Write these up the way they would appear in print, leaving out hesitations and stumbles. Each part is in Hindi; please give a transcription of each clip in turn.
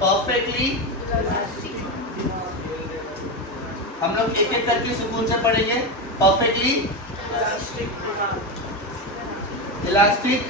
परफेक्टली। हम लोग एक एक करके सुकून से पढ़ेंगे। Perfectly elastic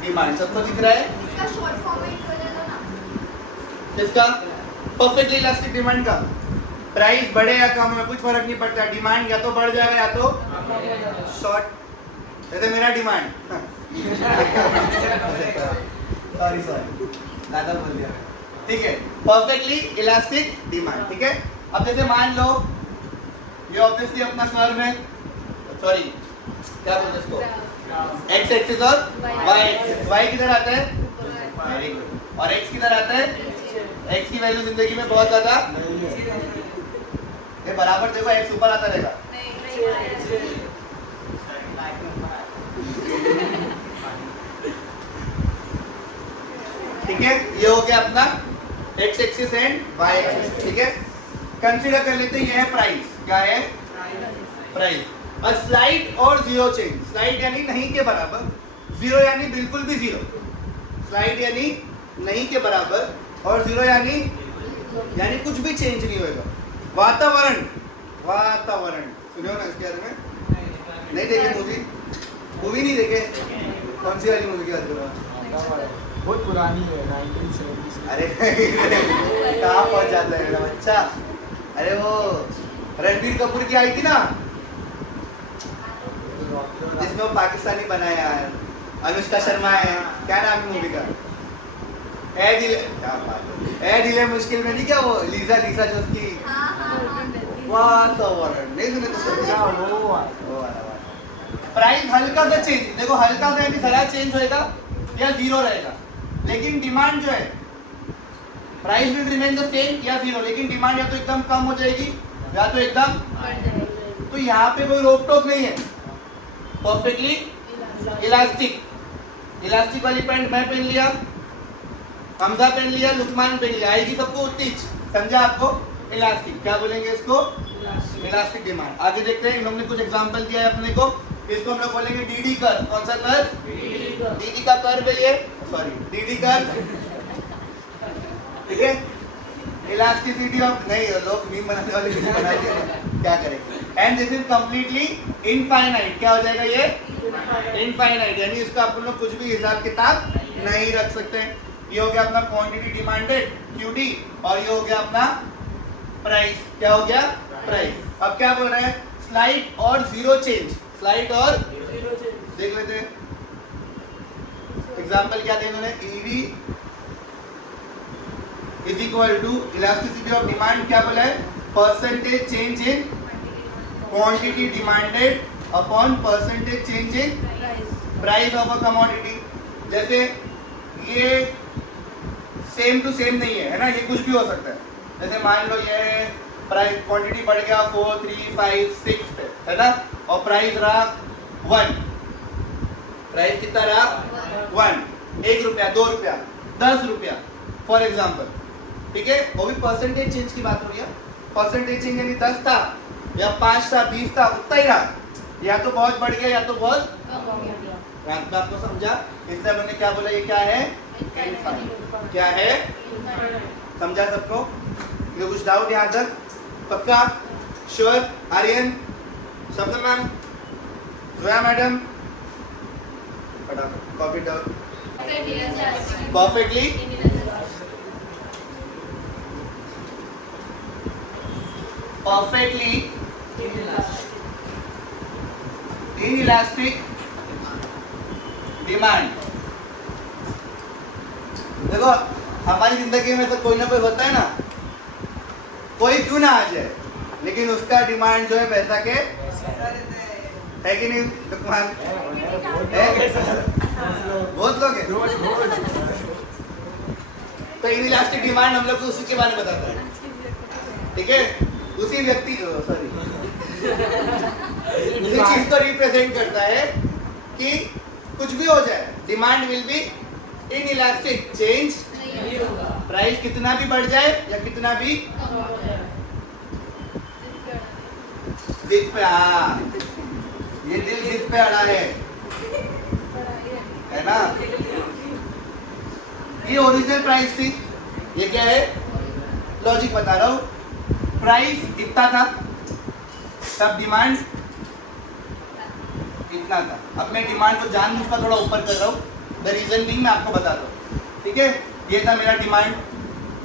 demand. सबको दिख रहा है इसका? परफेक्टली इलास्टिक डिमांड का प्राइस बढ़े या कम है कुछ फर्क नहीं पड़ता। डिमांड या तो बढ़ जाएगा या तो शॉर्ट। जैसे मेरा डिमांड सॉरी ज्यादा बोल दिया, ठीक है। परफेक्टली इलास्टिक डिमांड, ठीक है। अब जैसे मान लो ये ऑब्वियसली अपना कर्व है, सॉरी क्या बोलते हैं इसको, एक्स एक्सिस और वाई एक्सिस। वाई किधर आता है? Very good. और एक्स किधर आता है? एक्स की वैल्यू जिंदगी में बहुत ज्यादा ये बराबर देखो, एक्स ऊपर आता रहेगा। ठीक है, ये हो गया अपना x axis and y axis, ठीक है। कंसीडर कर लेते हैं ये है प्राइस। क्या है? प्राइस। और स्लाइड और जीरो चेंज। स्लाइड यानी नहीं के बराबर, जीरो यानी बिल्कुल भी जीरो। स्लाइड यानी नहीं के बराबर और जीरो यानी कुछ भी चेंज नहीं होएगा। वातावरण, वातावरण सुनो ना इसके बारे में? नहीं देखे मूवी नहीं देखे? कौन सी वाली मूवी की बात कर रहा हूँ? बहुत पुरानी है 1970। अरे कहाँ पहुँच जाता है मेरा बच्चा? अरे वो रणबीर कपूर की आई थी ना, जिसमें वो पाकिस्तानी बना यार, अनुष्का शर्मा है। क्या नाम है मूवी का? ए दिल, क्या बात है, ए दिल मुश्किल में नहीं क्या वो लीजा जो उसकी वातावरण नहीं सुने तो वो प्राइस हल्का सा चेंज। देखो हल्का सा यानी जरा चेंज होएगा या जीरो रहेगा, लेकिन डिमांड जो है price will remain the same या जीरो, लेकिन डिमांड या तो एकदम कम हो जाएगी या तो एकदम। तो यहाँ पे कोई रोक टोक नहीं है। Perfectly elastic. इलास्टिक वाली पैंट मैं पहन लिया, हमजा पहन लिया, लुकमान पहन लिया, आएगी सबको उतनी। समझा आपको? इलास्टिक। क्या बोलेंगे इसको? Elastic demand. आगे देखते हैं, इन्होंने कुछ एग्जांपल दिया है अपने को। इसको हम लोग बोलेंगे डीडी कर्व। कौन सा कर्व? डीडी का कर्व है ये, सॉरी डीडी कर्व, ठीक है। इलास्टिसिटी ऑफ, नहीं लोग मीम बनाने वाले किसी बना दिया, क्या करेंगे। And this is completely infinite. क्या हो जाएगा ये? इनफाइनाइट, यानी इसका अपन लोग कुछ भी हिसाब किताब नहीं रख सकते। ये हो गया अपना क्वांटिटी डिमांडेड क्यूडी, और ये हो गया अपना प्राइस। क्या हो गया? प्राइस। अब क्या बोल रहे हैं? स्लाइड और जीरो चेंज। स्लाइड और देख लेते हैं एग्जांपल क्या थे इन्होंने। ED is equal to elasticity of demand. क्या बोला है? Percentage change in quantity demanded upon percentage change in price of a commodity. जैसे ये सेम टू सेम नहीं है ना, ये कुछ भी हो सकता है। जैसे मान लो ये प्राइस क्वांटिटी बढ़ गया 4, 3, 5, 6 पे, है ना, और प्राइस रहा 1। प्राइस कितना रहा? 1। 1 रुपया, 2 रुपया, 10 रुपया फॉर एग्जाम्पल, ठीक है। वो भी परसेंटेज चेंज की बात हो रही है। परसेंटेज चेंज यानी 10 था या 5 था, 20 था, उतना ही रहा, या तो बहुत बढ़ गया या तो बहुत बात को समझा। इसलिए मैंने क्या बोला, ये क्या है? इनफाइनाइट। क्या है? समझा सबको? ये कुछ डाउट यहाँ तक? पक्का? श्योर? आर्यन, शब्द मैम, जोया मैडम, फटाफट copy down. Perfectly inelastic demand. देखो हमारी जिंदगी में तो कोई ना कोई होता है ना, कोई क्यों ना आ जाए, लेकिन उसका डिमांड जो है पैसा के है कि नहीं लुकमान? बहुत लोग हैं। तो इनइलास्टिक डिमांड हम लोग को उसी के बारे में बताता है, ठीक है। उसी व्यक्ति को, सॉरी, उसी चीज को रिप्रेजेंट करता है कि कुछ भी हो जाए, demand will B inelastic, change नहीं होगा। प्राइस कितना भी बढ़ जाए या कितना भी जिद पे, हाँ ये दिल जिद पे अड़ा है ना। ये ओरिजिनल प्राइस थी, ये क्या है, लॉजिक बता रहा हूँ। प्राइस इतना था तब डिमांड इतना था। अब मैं डिमांड को जानबूझकर थोड़ा ऊपर कर रहा हूँ, द रीजन बीइंग मैं आपको बताता हूँ, ठीक है। ये था मेरा डिमांड,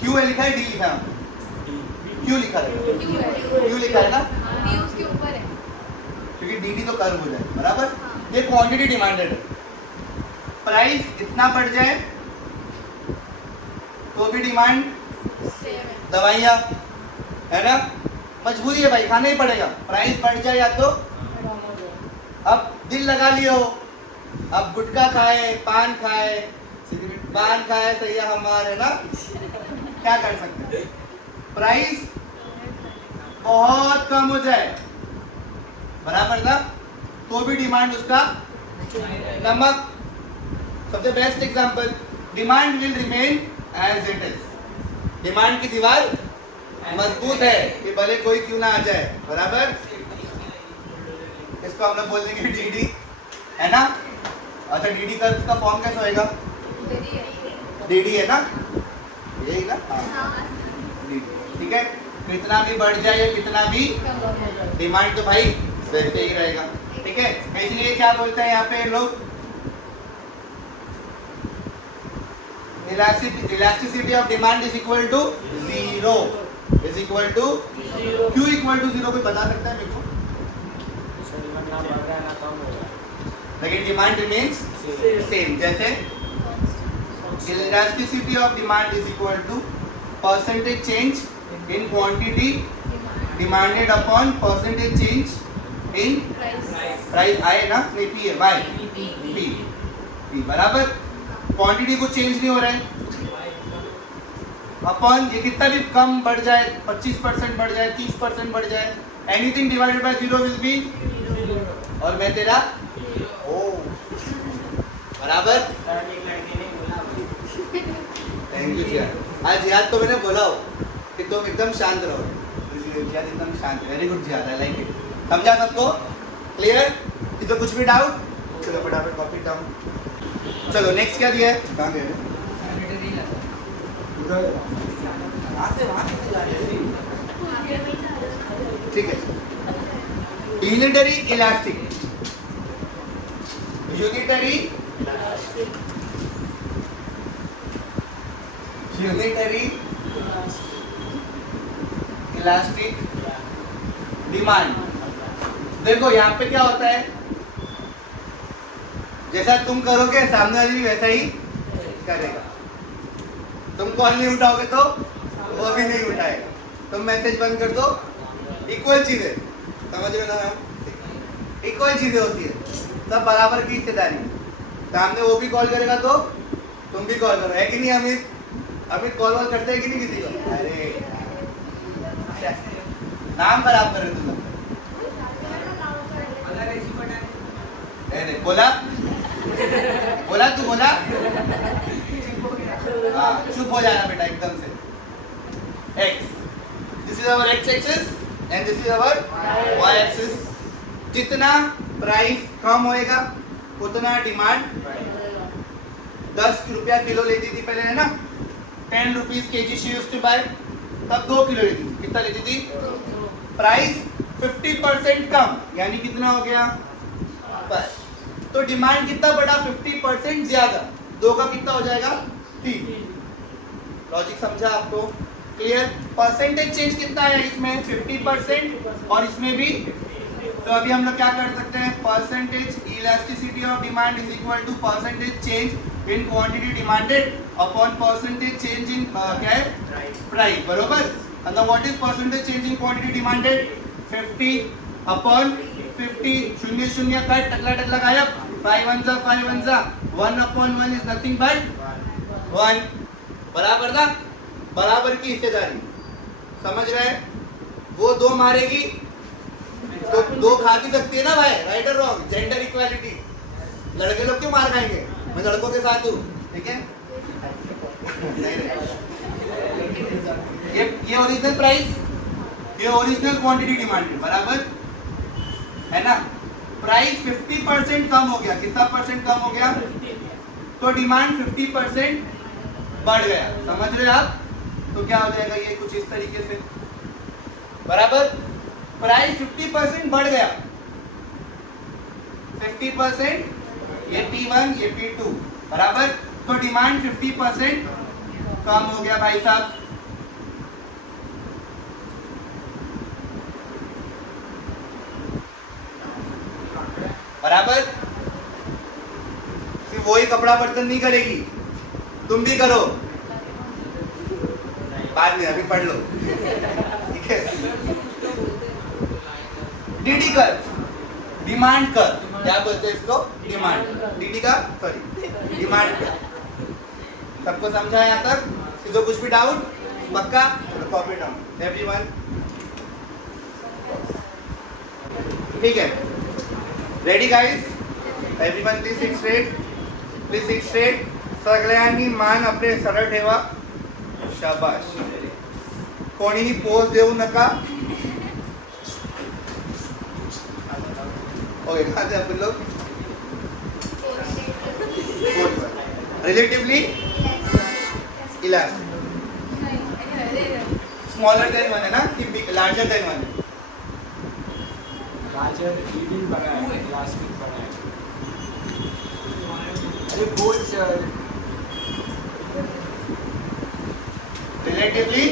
क्यू है लिखा है, डी लिखा है, क्यू लिखा है, क्यू लिखा है ना, डी उसके ऊपर है क्योंकि डी डी तो कर्व हो जाए, बराबर। ये क्वांटिटी डिमांडेड है। प्राइस इतना बढ़ जाए तो भी डिमांड, सेम दवाइयाँ है ना, मजबूरी है भाई, खाना ही पड़ेगा। प्राइस बढ़ जाए या तो अब दिल लगा लियो, अब गुटखा खाए, पान खाए, पान खाए सही है हमारे ना, क्या कर सकते हैं। प्राइस बहुत कम हो जाए, बराबर ना, तो भी डिमांड उसका, नमक सबसे best example, demand will remain as it is. Demand की दीवार मजबूत है कि भले कोई क्यों ना आ जाए, बराबर। इसको हम लोग बोल देंगे डीडी, है ना। अच्छा डीडी का इसका फॉर्म कैसे होएगा, डीडी है ना, यही ना, हाँ डीडी, ठीक है। कितना भी बढ़ जाए या कितना भी, डिमांड तो भाई वैसे ही रहेगा, ठीक है। इसलिए क्या बोलते हैं यहाँ पे लोग, elasticity of demand is equal to zero, is equal to, क्यों इक्वल टू जीरो, कोई बता सकता है मेरे को। लेकिन डिमांड रिमेन्स सेम, जैसे elasticity of demand is equal to percentage change in quantity demanded upon percentage change in price, आए ना, नहीं पी है, वाई पी, बराबर। क्वांटिटी को चेंज नहीं हो रहा है, अपॉन ये कितना भी कम बढ़ जाए, 25% बढ़ जाए, 30% बढ़ जाए, anything divided by zero will be, और मैं तेरा ओ, बराबर। थैंक यू जियाद, आज जियाद को मैंने बोला हो कि तुम एकदम शांत रहो, इसलिए जियाद एकदम शांत, very good Ziyad, I like it. समझा सबको, क्लियर, कि तो कुछ भी डाउट, चलो फटाफट कॉपी डाउन। चलो नेक्स्ट क्या दिया है, कहाँ गए, वहाँ से जा रहे हैं, ठीक है। Unitary elastic, unitary elastic demand. देखो यहाँ पे क्या होता है, जैसा तुम करोगे सामने वाली भी वैसा ही करेगा। तुम कॉल नहीं उठाओगे तो वो भी नहीं उठाएगा, तुम मैसेज बंद कर दो, इक्वल चीजें, समझ रहे हो ना मैम, इक्वल चीजें होती है, सब बराबर की हिस्सेदारी। सामने वो भी कॉल करेगा तो तुम भी कॉल करो, है कि नहीं अमित, अमित कॉल वॉल करते हैं कि नहीं किसी को, अरे नाम खराब कर रहे तुम लोग। बोला बोला तू बोला, हाँ चुप हो जाना बेटा एकदम से। X, this is our x axis and this is our y axis. जितना प्राइस कम होएगा उतना डिमांड, 10 रुपया किलो लेती थी पहले, है ना, 10 rupees kg she used to buy, तब 2 किलो लेती थी, कितना लेती थी, प्राइस 50% कम, यानी कितना हो गया 5, तो डिमांड कितना बढ़ा, 50% ज्यादा, 2 का कितना हो जाएगा 3। लॉजिक समझा आपको, क्लियर। परसेंटेज चेंज कितना है इसमें, 50%, और इसमें भी, तो अभी हम लोग क्या कर सकते हैं, percentage elasticity of demand is equal to percentage change in quantity demanded upon percentage change in क्या है, प्राइस, बरोबर। and what is percentage change in quantity demanded, 50 upon 50, शून्य शून्य कट, टकला टकला गायब, 5 1 जा 1 upon 1 is nothing but 1, बराबर ना, बराबर की हिस्सेदारी, समझ रहे हैं। वो 2 मारेगी तो 2 खा भी सकती है ना भाई, राइट और रॉन्ग, जेंडर इक्वालिटी। लड़के लोग क्यों मार खाएंगे, मैं लड़कों के साथ हूँ, ठीक है। ये ओरिजिनल प्राइस, ये ओरिजिनल क्वांटिटी डिमांडेड, बराबर है ना। प्राइस 50% कम हो गया, कितना परसेंट कम हो गया, तो डिमांड 50% बढ़ गया, समझ रहे आप? तो क्या हो जाएगा ये कुछ इस तरीके से, बराबर। प्राइस 50% बढ़ गया, 50% ये P1 ये P2, बराबर। तो डिमांड 50% कम हो गया भाई साहब। बराबर। फिर वही कपड़ा बर्तन नहीं करेगी, तुम भी करो, बाद में अभी पढ़ लो, ठीक है। डीडी कर, डिमांड कर, क्या बोलते हैं इसको? डिमांड। डीडी का सॉरी डिमांड कर। सबको समझा यहाँ तक? किसी को कुछ भी डाउट? पक्का? चलो कॉपी डाउन एवरीवन, ठीक है। Ready guys? Everyone please sit straight, please sit straight. सगळ्यांनी मान आपले सरळ ठेवा, शाबाश। कोणीही पोज देऊ नका। ओके, कहाँ थे अपन लोग? Relatively elastic, smaller than one है ना कि लार्जर देन वन है? लार्जर ईडी बड़ा है, इलास्टिक बड़ा है। अरे बोल sir, relatively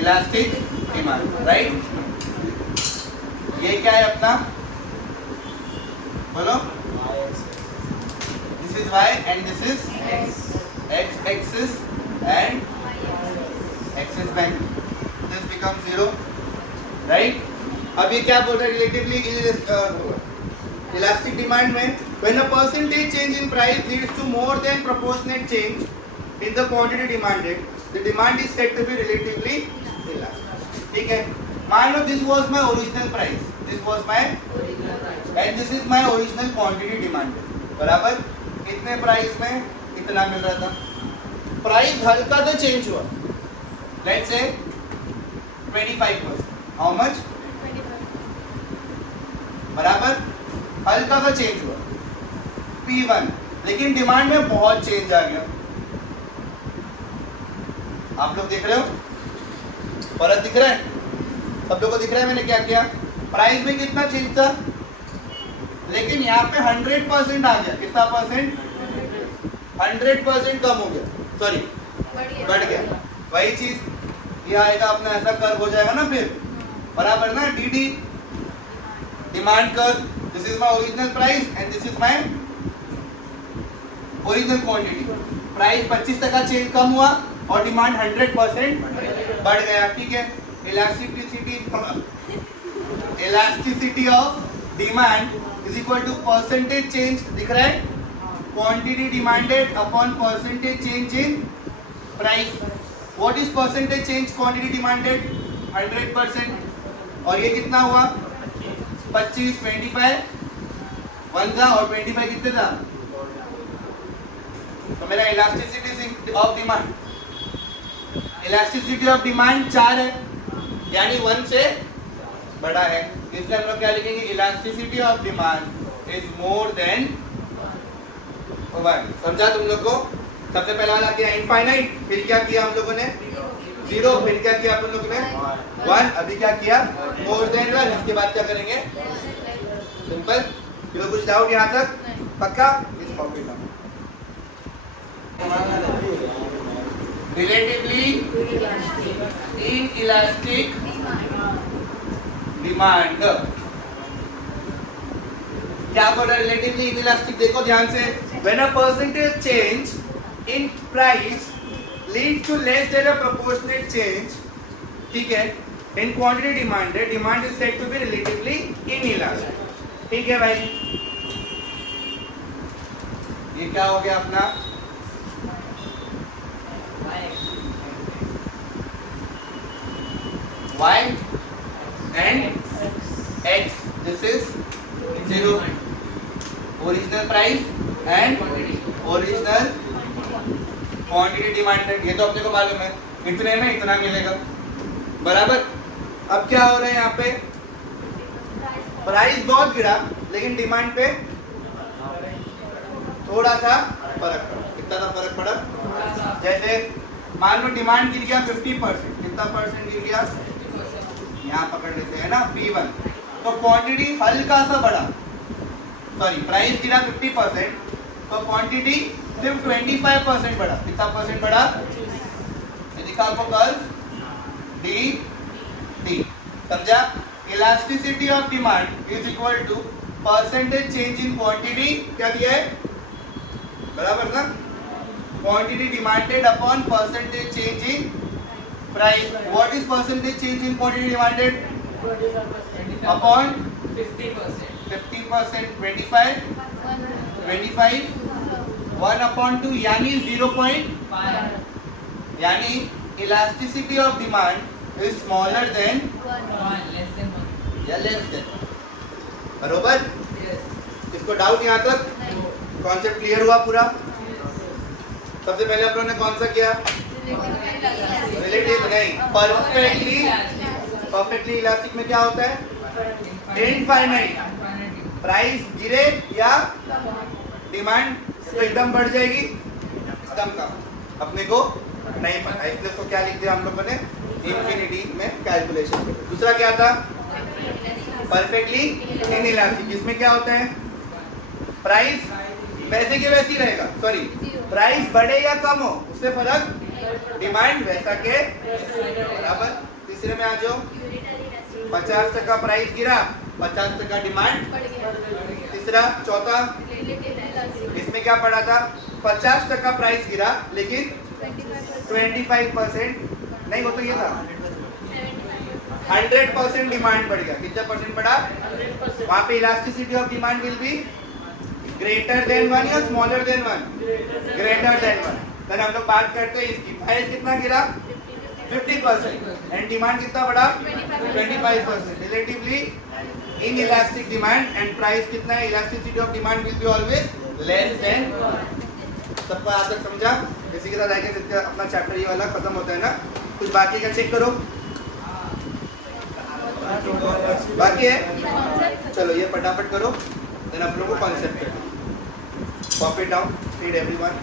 elastic demand, right. ये क्या है अपना? बोलो। This is y and this is x axis and axis bank. This becomes 0, right? अब ये क्या बोल रहा है? रिलेटिवली इलास्टिक डिमांड में when a percentage change in price leads to more than proportionate change in the quantity demanded, the demand is said to be relatively elastic. ठीक है। मान लो this was my original price, this was my and this is my original quantity demanded, बराबर। कितने प्राइस में कितना मिल रहा था? प्राइस हल्का सा चेंज हुआ, लेट्स से 25%, हाउ मच? बराबर, हल्का सा चेंज हुआ P1, लेकिन डिमांड में बहुत चेंज आ गया। आप लोग देख रहे हो? फर्क दिख रहा है? सब लोगों को दिख रहा है मैंने क्या किया? प्राइस में कितना चेंज था, लेकिन यहाँ पे 100% आ गया। कितना परसेंट? 100% कम हो गया, सॉरी बढ़ गया। वही चीज ये आएगा अपना, ऐसा कर्व हो जाएगा ना फिर, बराबर ना। DD demand curve, this is my original price and this is my original quantity. Price 25% change कम हुआ और डिमांड 100% बढ़ गया, ठीक है। Elasticity of demand is equal to percentage change, दिख रहा है? Quantity demanded upon percentage change in price. What is percentage change quantity demanded? 100%। और ये कितना हुआ? 25, 25 1 था और 25 कितने था? तो मेरा elasticity of demand, elasticity of demand 4 है, यानी 1 से बड़ा है। इसलिए हम लोग क्या लिखेंगे? Elasticity of demand is more than 1। समझा तुम लोग को? सबसे पहला वाला क्या? इनफाइनाइट, फिर क्या किया हम लोगों ने? 0, फिर क्या किया अपन लोगों ने? 1, अभी क्या किया? More than 1। इसके बाद क्या करेंगे? सिंपल। फिर कुछ डाउट यहाँ तक? पक्का? इस कॉपी का रिलेटिवली इनइलास्टिक डिमांड क्या बोल रहा है? रिलेटिवली इनइलास्टिक, देखो ध्यान से। When a percentage change in price leads to less than a proportionate change, ठीक है, in quantity demanded, demand is said to be relatively inelastic. ठीक है भाई, ये क्या हो गया अपना? y and x, this is 0, original price and original quantity demanded। ये तो अपने को मालूम है, इतने में इतना मिलेगा, बराबर। अब क्या हो रहा है यहाँ पे? प्राइस बहुत गिरा लेकिन डिमांड पे थोड़ा सा फर्क पड़ा। कितना सा फर्क पड़ा? जैसे मान लो डिमांड गिर गया 50%, कितना परसेंट गिर गया? यहाँ पकड़ लेते हैं ना P1, तो क्वांटिटी हल्का सा बढ़ा, सॉरी प्राइस गिरा 50%, तो क्वांटिटी सिर्फ 25% बढ़ा। कितना परसेंट बढ़ा? ये दिखा आपको कर्व डी। समझा? Elasticity of demand is equal to percentage change in quantity, क्या दिया है? बराबर ना? Quantity demanded upon percentage change in price. What is percentage change in quantity demanded? Upon 50%, 25, 1/2 यानी 0.5, यानी elasticity of demand is smaller than या लेस देन। बरोबर? इसको डाउट यहाँ तक? कॉन्सेप्ट क्लियर हुआ पूरा? सबसे पहले आप लोगों ने कौन सा किया? रिलेटिव नहीं, परफेक्टली इलास्टिक में क्या होता है? इनफाइनाइट। प्राइस गिरे या डिमांड तो एकदम बढ़ जाएगी, एकदम कम, अपने को नहीं पता, इसलिए इसको क्या लिख दिया हम लोगों ने? इंफिनिटी में कैलकुलेशन। दूसरा क्या था? Perfectly inelastic. इसमें क्या होता है? प्राइस वैसे के वैसे ही रहेगा, सॉरी प्राइस बढ़े या कम हो उससे फर्क, डिमांड वैसा के बराबर। तीसरे में आ जाओ, 50% प्राइस गिरा, 50% डिमांड। तीसरा, चौथा, इसमें क्या पड़ा था? 50% प्राइस गिरा लेकिन 25% नहीं, वो तो ये था 100% डिमांड बढ़ गया। कितना परसेंट बढ़ा? वहां पे elasticity of demand will be greater than 1 या smaller than 1? Greater than 1। Then हम लोग बात करते हैं इसकी, प्राइस कितना गिरा? 50% एंड डिमांड कितना बढ़ा? 25%। Relatively in elastic demand and price कितना है? Elasticity of demand will be always less than. सबको आज तक समझा? इसी के साथ आगे अपना चैप्टर ये वाला खत्म होता है ना। कुछ बाकी का चेक करो, बाकी है? चलो ये फटाफट करो, देन आप लोगों को कॉन्सेप्ट करो। Copy down, read everyone.